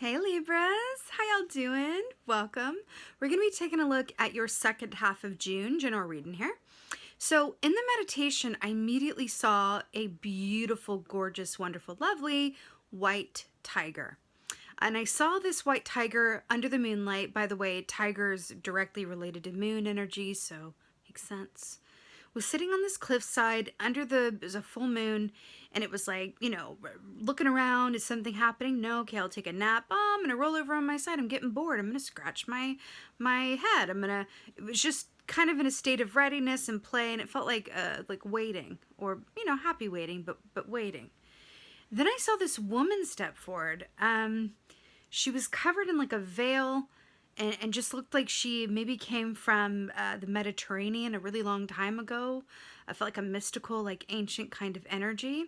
Hey Libras, how y'all doing? Welcome. We're going to be taking a look at your second half of June general reading here. So in the meditation, I immediately saw a beautiful, gorgeous, wonderful, lovely white tiger. And I saw this white tiger under the moonlight. By the way, tigers directly related to moon energy, so makes sense. Was sitting on this cliffside under it was a full moon, and it was like, looking around. Is something happening? No. Okay, I'll take a nap. Oh, I'm gonna roll over on my side. I'm getting bored. I'm gonna scratch my head. It was just kind of in a state of readiness and play, and it felt like waiting, or happy waiting, but waiting. Then I saw this woman step forward. She was covered in like a veil, and just looked like she maybe came from the Mediterranean a really long time ago. I felt like a mystical, like ancient kind of energy.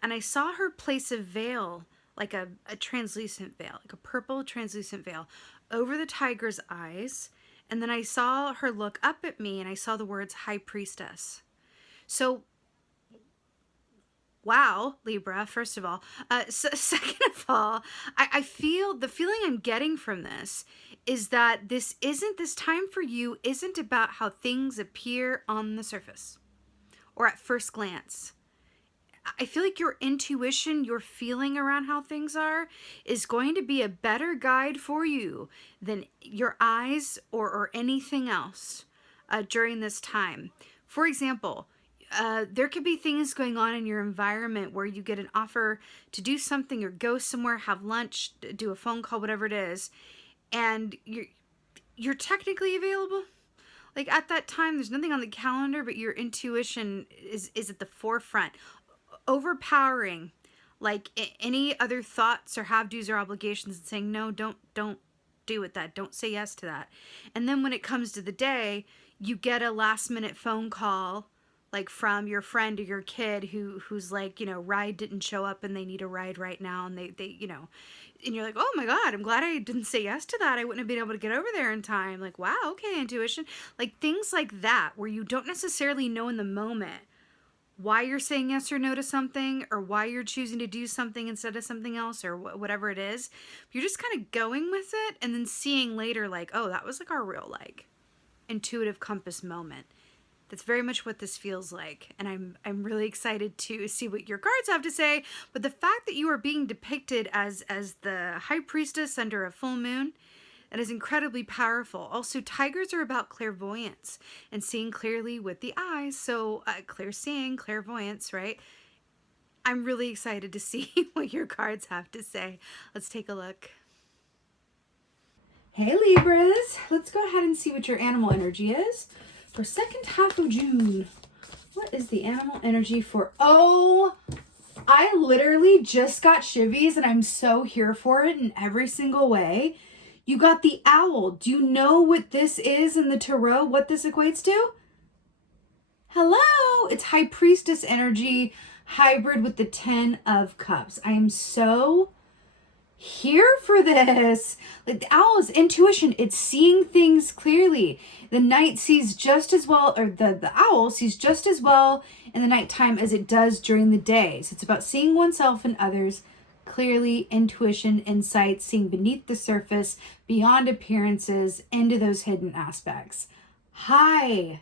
And I saw her place a veil, like a translucent veil, like a purple translucent veil, over the tiger's eyes. And then I saw her look up at me, and I saw the words High Priestess. So wow, Libra, first of all. Second of all, I feel the feeling I'm getting from this is that this time for you isn't about how things appear on the surface or at first glance. I feel like your intuition, your feeling around how things are, is going to be a better guide for you than your eyes or anything else during this time. For example, there could be things going on in your environment where you get an offer to do something or go somewhere, have lunch, do a phone call, whatever it is, and you're technically available. Like at that time, there's nothing on the calendar, but your intuition is at the forefront, overpowering like any other thoughts or have-dos or obligations, and saying no, don't do with that. Don't say yes to that. And then when it comes to the day, you get a last-minute phone call, like from your friend or your kid who's like, ride didn't show up and they need a ride right now, and they and you're like, oh my God, I'm glad I didn't say yes to that. I wouldn't have been able to get over there in time. Like, wow, okay, intuition. Like things like that, where you don't necessarily know in the moment why you're saying yes or no to something, or why you're choosing to do something instead of something else, or whatever it is. You're just kind of going with it, and then seeing later, like, oh, that was like our real, like, intuitive compass moment. That's very much what this feels like, and I'm really excited to see what your cards have to say. But the fact that you are being depicted as the High Priestess under a full moon, that is incredibly powerful. Also, tigers are about clairvoyance and seeing clearly with the eyes. So clear seeing, clairvoyance, right? I'm really excited to see what your cards have to say. Let's take a look. Hey Libras, let's go ahead and see what your animal energy is for second half of June. What is the animal energy for? Oh, I literally just got shivvies, and I'm so here for it in every single way. You got the owl. Do you know what this is in the tarot? What this equates to? Hello, it's High Priestess energy hybrid with the 10 of Cups. I am so here for this. Like the owl is intuition. It's seeing things clearly. The night sees just as well, or the owl sees just as well in the nighttime as it does during the day. So it's about seeing oneself and others clearly, intuition, insight, seeing beneath the surface, beyond appearances, into those hidden aspects. Hi.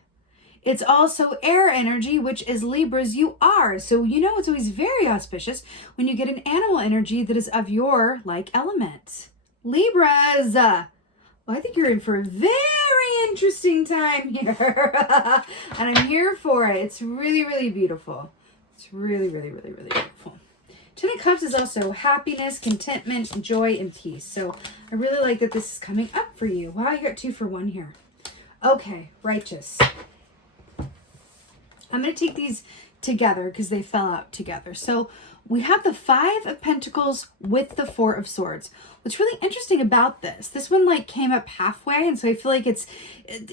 It's also air energy, which is Libras you are. So it's always very auspicious when you get an animal energy that is of your like element. Libras. Well, I think you're in for a very interesting time here. And I'm here for it. It's really, really beautiful. It's really, really, really, really beautiful. 10 of Cups is also happiness, contentment, joy, and peace. So I really like that this is coming up for you. Wow, you got 2 for 1 here. Okay, righteous. I'm going to take these together because they fell out together. So we have the 5 of Pentacles with the 4 of Swords. What's really interesting about this one like came up halfway, and so I feel like it's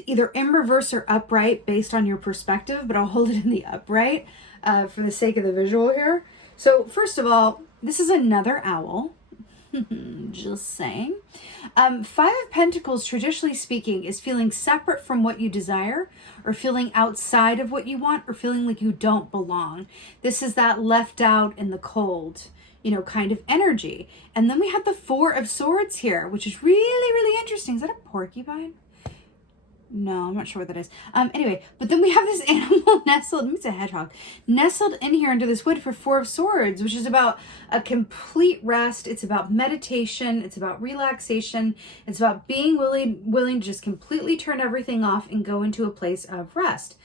either in reverse or upright based on your perspective, but I'll hold it in the upright for the sake of the visual here. So first of all, this is another owl. Just saying. 5 of Pentacles, traditionally speaking, is feeling separate from what you desire, or feeling outside of what you want, or feeling like you don't belong. This is that left out in the cold. kind of energy. And then we have the Four of Swords here, which is really, really interesting. Is that a porcupine? No, I'm not sure what that is. Anyway, but then we have this animal nestled, maybe it's a hedgehog, nestled in here under this wood for Four of Swords, which is about a complete rest. It's about meditation. It's about relaxation. It's about being willing to just completely turn everything off and go into a place of rest.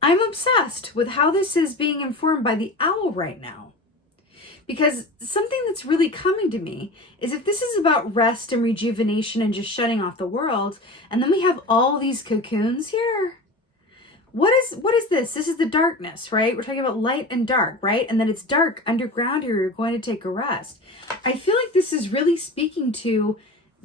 I'm obsessed with how this is being informed by the owl right now. Because something that's really coming to me is if this is about rest and rejuvenation and just shutting off the world, and then we have all these cocoons here. What is this? This is the darkness, right? We're talking about light and dark, right? And then it's dark underground here. You're going to take a rest. I feel like this is really speaking to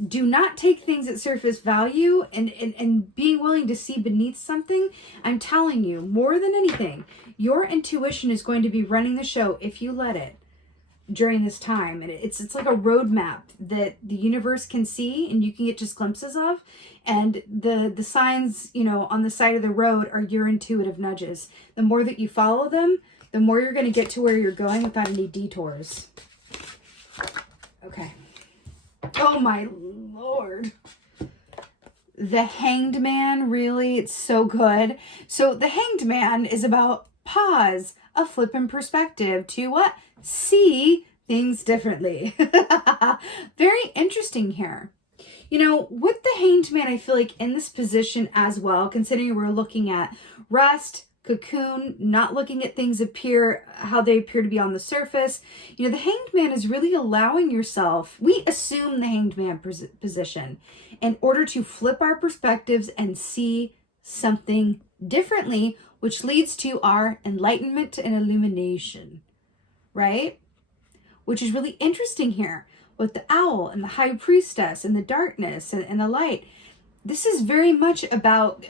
do not take things at surface value and being willing to see beneath something. I'm telling you, more than anything, your intuition is going to be running the show if you let it during this time. And it's like a roadmap that the universe can see and you can get just glimpses of. And the signs, on the side of the road are your intuitive nudges. The more that you follow them, the more you're going to get to where you're going without any detours. Okay. Oh my Lord. The Hanged Man, really? It's so good. So the Hanged Man is about pause, a flip in perspective to what? See things differently. Very interesting here. With the Hanged Man, I feel like in this position as well, considering we're looking at rest, cocoon, not looking at things how they appear to be on the surface. The Hanged Man is really allowing yourself, we assume the Hanged Man position in order to flip our perspectives and see something differently, which leads to our enlightenment and illumination, right? Which is really interesting here with the owl and the high priestess and the darkness and the light. This is very much about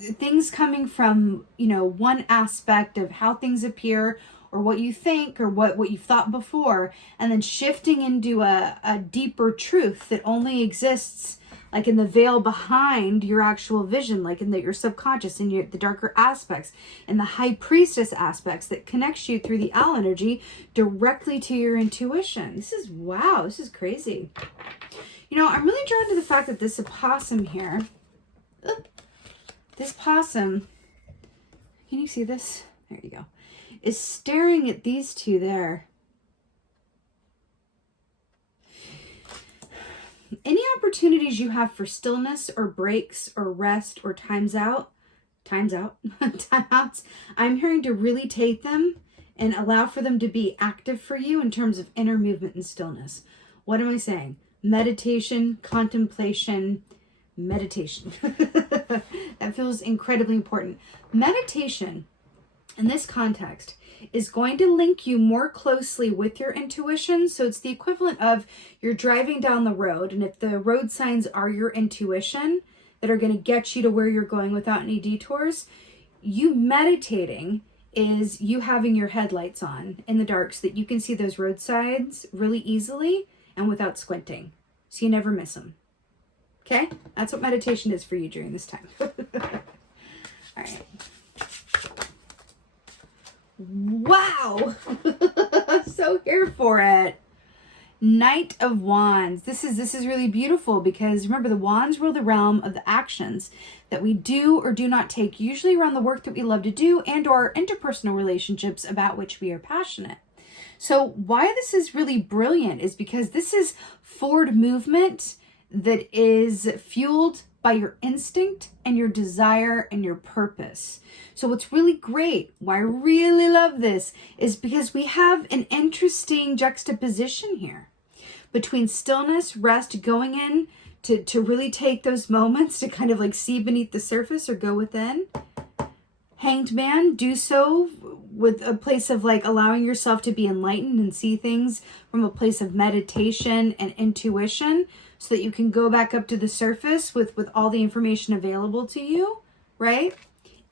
things coming from, one aspect of how things appear or what you think or what you've thought before, and then shifting into a deeper truth that only exists like in the veil behind your actual vision, like in your subconscious and the darker aspects and the high priestess aspects that connects you through the owl energy directly to your intuition. This is crazy. I'm really drawn to the fact that this opossum here, this possum, can you see this? There you go, is staring at these two there. Any opportunities you have for stillness or breaks or rest or timeouts, I'm hearing to really take them and allow for them to be active for you in terms of inner movement and stillness. What am I saying? Meditation, contemplation, meditation. That feels incredibly important. Meditation in this context is going to link you more closely with your intuition. So it's the equivalent of you're driving down the road, and if the road signs are your intuition that are going to get you to where you're going without any detours, you meditating is you having your headlights on in the dark so that you can see those road signs really easily and without squinting, so you never miss them. Okay? That's what meditation is for you during this time. All right. Wow. So here for it. Knight of Wands. This is really beautiful because remember, the wands rule the realm of the actions that we do or do not take, usually around the work that we love to do and or interpersonal relationships about which we are passionate. So why this is really brilliant is because this is forward movement that is fueled by your instinct and your desire and your purpose. So what's really great, why I really love this, is because we have an interesting juxtaposition here between stillness, rest, going in to really take those moments to kind of like see beneath the surface or go within. Hanged Man, do so with a place of like allowing yourself to be enlightened and see things from a place of meditation and intuition so that you can go back up to the surface with all the information available to you, right?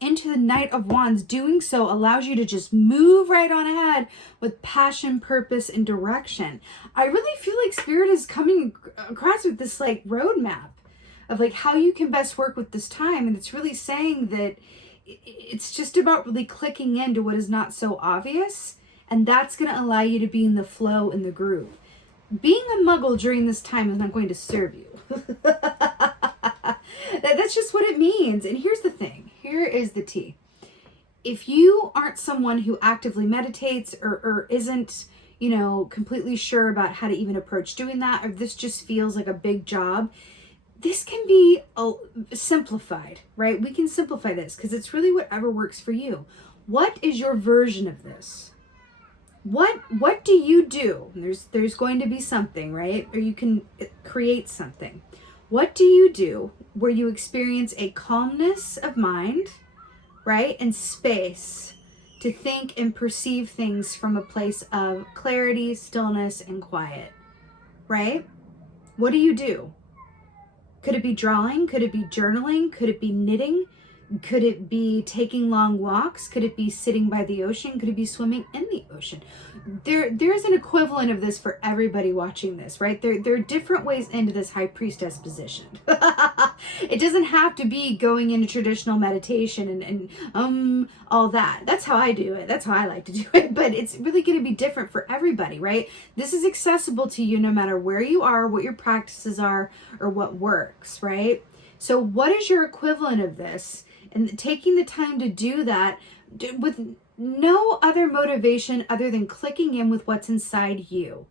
Into the Knight of Wands. Doing so allows you to just move right on ahead with passion, purpose, and direction. I really feel like Spirit is coming across with this like roadmap of like how you can best work with this time. And it's really saying that it's just about really clicking into what is not so obvious And that's going to allow you to be in the flow and the groove. Being a muggle during this time is not going to serve you. That's just what it means. And here's the thing. Here is the tea. If you aren't someone who actively meditates or isn't, completely sure about how to even approach doing that, or this just feels like a big job, this can be simplified, right? We can simplify this because it's really whatever works for you. What is your version of this? What do you do? There's going to be something, right? Or you can create something. What do you do where you experience a calmness of mind, right? And space to think and perceive things from a place of clarity, stillness, and quiet, right? What do you do? Could it be drawing? Could it be journaling? Could it be knitting? Could it be taking long walks? Could it be sitting by the ocean? Could it be swimming in the ocean? There's an equivalent of this for everybody watching this, right? There are different ways into this high priestess position. It doesn't have to be going into traditional meditation and all that. That's how I do it. That's how I like to do it. But it's really going to be different for everybody, right? This is accessible to you no matter where you are, what your practices are, or what works, right? So what is your equivalent of this? And taking the time to do that with no other motivation other than clicking in with what's inside you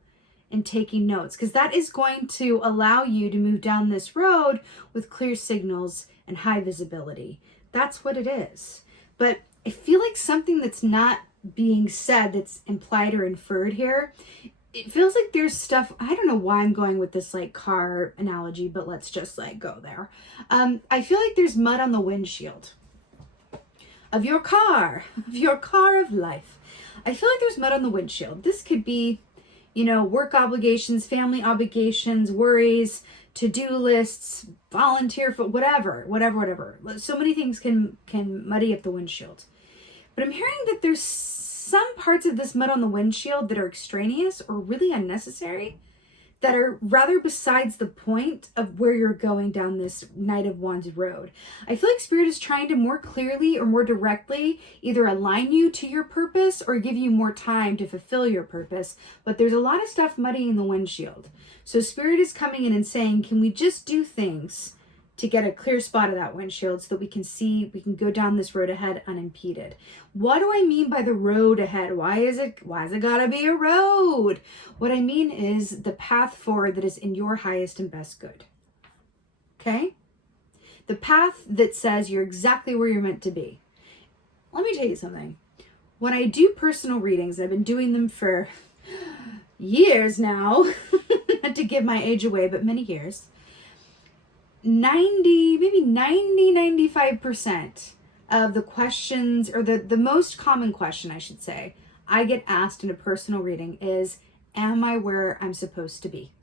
and taking notes, because that is going to allow you to move down this road with clear signals and high visibility. That's what it is. But I feel like something that's not being said, that's implied or inferred here, it feels like there's stuff, I don't know why I'm going with this like car analogy, but let's just like go there. I feel like there's mud on the windshield of your car of life. I feel like there's mud on the windshield. This could be, work obligations, family obligations, worries, to-do lists, volunteer for whatever. So many things can muddy up the windshield. But I'm hearing that there's some parts of this mud on the windshield that are extraneous or really unnecessary, that are rather besides the point of where you're going down this Knight of Wands road. I feel like Spirit is trying to more clearly or more directly either align you to your purpose or give you more time to fulfill your purpose, but there's a lot of stuff muddying the windshield. So Spirit is coming in and saying, can we just do things to get a clear spot of that windshield so that we can go down this road ahead unimpeded. What do I mean by the road ahead? Why is it gotta be a road? What I mean is the path forward that is in your highest and best good. Okay? The path that says you're exactly where you're meant to be. Let me tell you something. When I do personal readings, I've been doing them for years now, not to give my age away, but many years. 95% of the questions, or the most common question, I should say, I get asked in a personal reading is, am I where I'm supposed to be?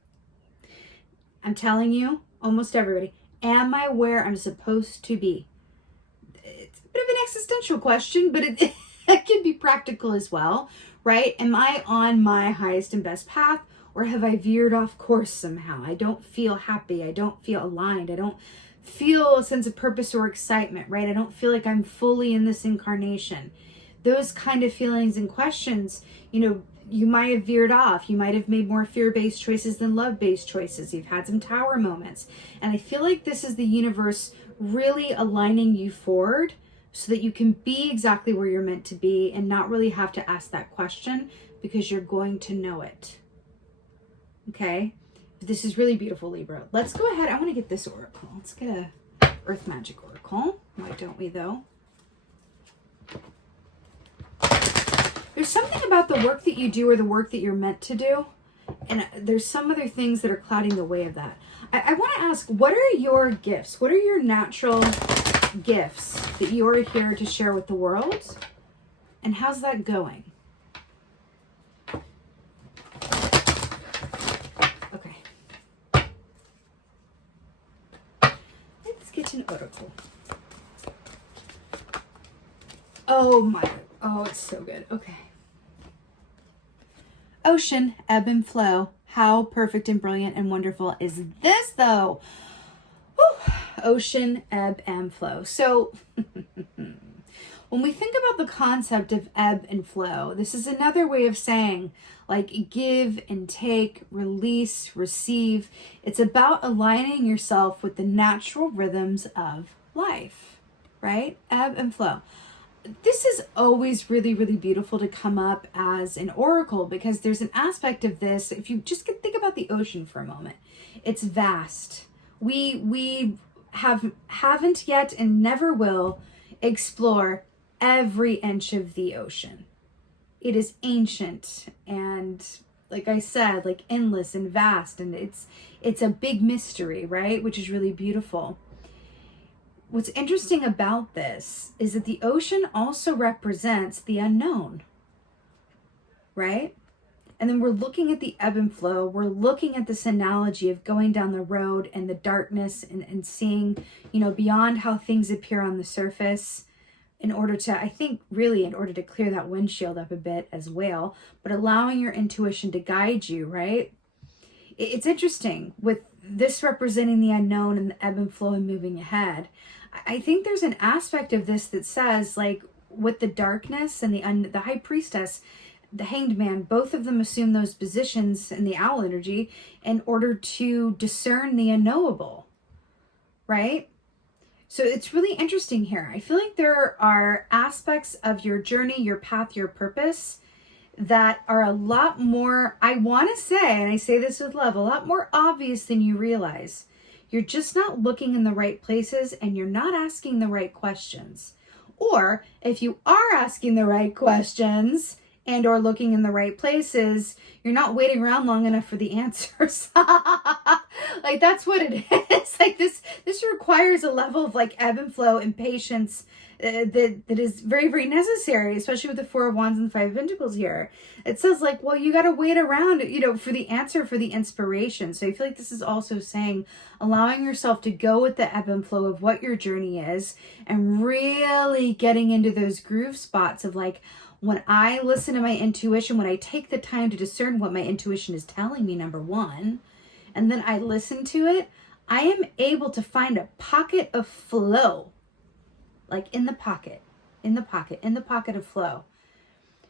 I'm telling you, almost everybody, am I where I'm supposed to be? It's a bit of an existential question, but it can be practical as well, right? Am I on my highest and best path? Or have I veered off course somehow? I don't feel happy. I don't feel aligned. I don't feel a sense of purpose or excitement, right? I don't feel like I'm fully in this incarnation. Those kind of feelings and questions, you might have veered off. You might have made more fear-based choices than love-based choices. You've had some tower moments. And I feel like this is the universe really aligning you forward so that you can be exactly where you're meant to be and not really have to ask that question because you're going to know it. Okay, this is really beautiful, Libra. Let's go ahead. I want to get this oracle. Let's get a Earth Magic oracle. Why don't we, though? There's something about the work that you do or the work that you're meant to do, and there's some other things that are clouding the way of that. I want to ask, what are your gifts? What are your natural gifts that you are here to share with the world? And how's that going? An oracle. Oh, it's so good. Okay. Ocean, ebb and flow. How perfect and brilliant and wonderful is this, though? Whew. Ocean, ebb and flow. So when when we think about the concept of ebb and flow, this is another way of saying like give and take, release, receive. It's about aligning yourself with the natural rhythms of life, right? Ebb and flow. This is always really, really beautiful to come up as an oracle, because there's an aspect of this. If you just think about the ocean for a moment, it's vast. We haven't yet and never will explore every inch of the ocean. It is ancient and, like I said, like endless and vast, and it's a big mystery, right? Which is really beautiful. What's interesting about this is that the ocean also represents the unknown, right? And then we're looking at the ebb and flow. We're looking at this analogy of going down the road and the darkness and seeing, beyond how things appear on the surface, in order to clear that windshield up a bit as well, but allowing your intuition to guide you, right? It's interesting with this representing the unknown and the ebb and flow and moving ahead. I think there's an aspect of this that says, like, with the darkness and the high priestess, the hanged man, both of them assume those positions in the owl energy in order to discern the unknowable, right? So it's really interesting here. I feel like there are aspects of your journey, your path, your purpose that are a lot more, I want to say, and I say this with love, a lot more obvious than you realize. You're just not looking in the right places, and you're not asking the right questions. Or if you are asking the right questions and or looking in the right places, you're not waiting around long enough for the answers. Like, that's what it is. Like, this requires a level of like ebb and flow and patience that is very, very necessary, especially with the Four of Wands and the Five of Pentacles here. It says like, well, you got to wait around, for the answer, for the inspiration. So I feel like this is also saying allowing yourself to go with the ebb and flow of what your journey is, and really getting into those groove spots of like, when I listen to my intuition, when I take the time to discern what my intuition is telling me, number one, and then I listen to it, I am able to find a pocket of flow, like in the pocket of flow,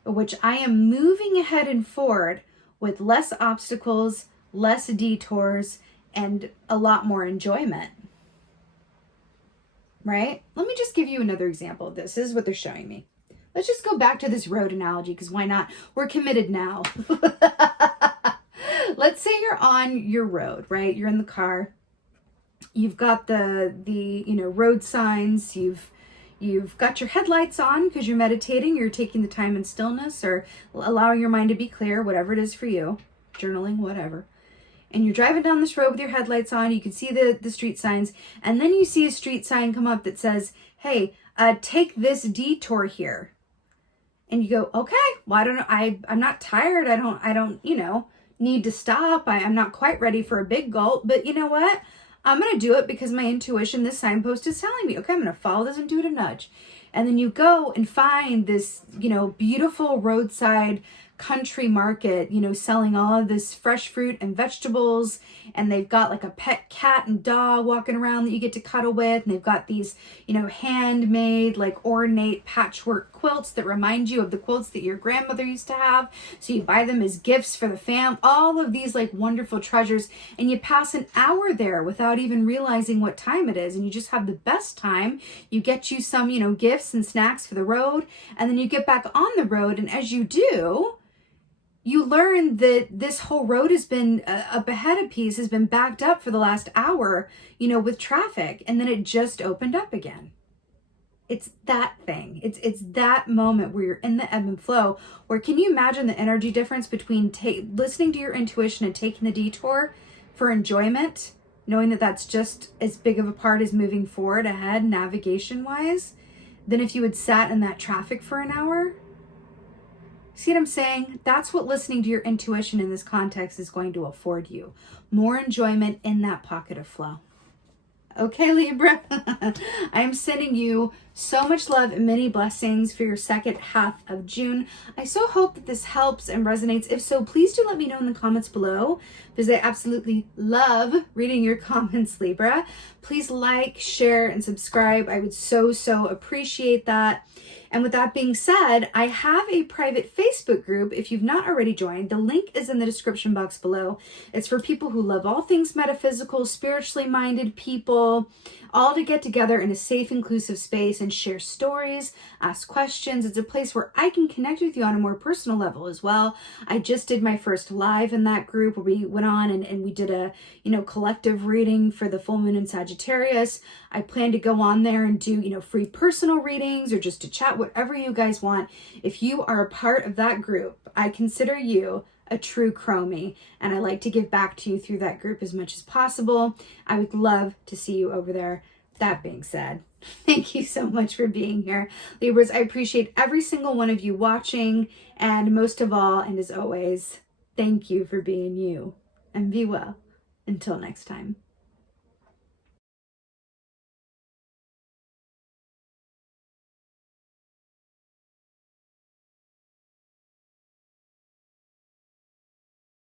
which I am moving ahead and forward with less obstacles, less detours, and a lot more enjoyment, right? Let me just give you another example of this. This is what they're showing me. Let's just go back to this road analogy, because why not? We're committed now. Let's say you're on your road, right? You're in the car. You've got the road signs. You've got your headlights on because you're meditating. You're taking the time in stillness or allowing your mind to be clear, whatever it is for you, journaling, whatever. And you're driving down this road with your headlights on. You can see the street signs, and then you see a street sign come up that says, "Hey, take this detour here." And you go, okay, well, I don't know. I'm not tired. I don't, need to stop. I'm not quite ready for a big gulp, but you know what? I'm going to do it because my intuition, this signpost is telling me, okay, I'm going to follow this intuitive nudge. And then you go and find this, beautiful roadside country market, selling all of this fresh fruit and vegetables. And they've got like a pet cat and dog walking around that you get to cuddle with. And they've got these, handmade, like ornate patchwork quilts that remind you of the quilts that your grandmother used to have. So you buy them as gifts for the fam, all of these like wonderful treasures. And you pass an hour there without even realizing what time it is. And you just have the best time. You get you some, gifts and snacks for the road. And then you get back on the road. And as you do, you learn that this whole road has been, up ahead a piece, has been backed up for the last hour, with traffic. And then it just opened up again. It's that thing. It's that moment where you're in the ebb and flow, where can you imagine the energy difference between listening to your intuition and taking the detour for enjoyment, knowing that that's just as big of a part as moving forward ahead navigation-wise, than if you had sat in that traffic for an hour? See what I'm saying? That's what listening to your intuition in this context is going to afford you. More enjoyment in that pocket of flow. Okay, Libra, I'm sending you so much love and many blessings for your second half of June. I so hope that this helps and resonates. If so, please do let me know in the comments below, because I absolutely love reading your comments, Libra. Please like, share, and subscribe. I would so appreciate that. And with that being said, I have a private Facebook group. If you've not already joined, the link is in the description box below. It's for people who love all things metaphysical, spiritually minded people, all to get together in a safe, inclusive space and share stories, ask questions. It's a place where I can connect with you on a more personal level as well. I just did my first live in that group where we went on and we did a, collective reading for the full moon in Sagittarius. I plan to go on there and do, free personal readings or just to chat, whatever you guys want. If you are a part of that group, I consider you a true chromie, and I like to give back to you through that group as much as possible. I would love to see you over there. That being said, thank you so much for being here. Libras, I appreciate every single one of you watching, and most of all, and as always, thank you for being you, and be well. Until next time.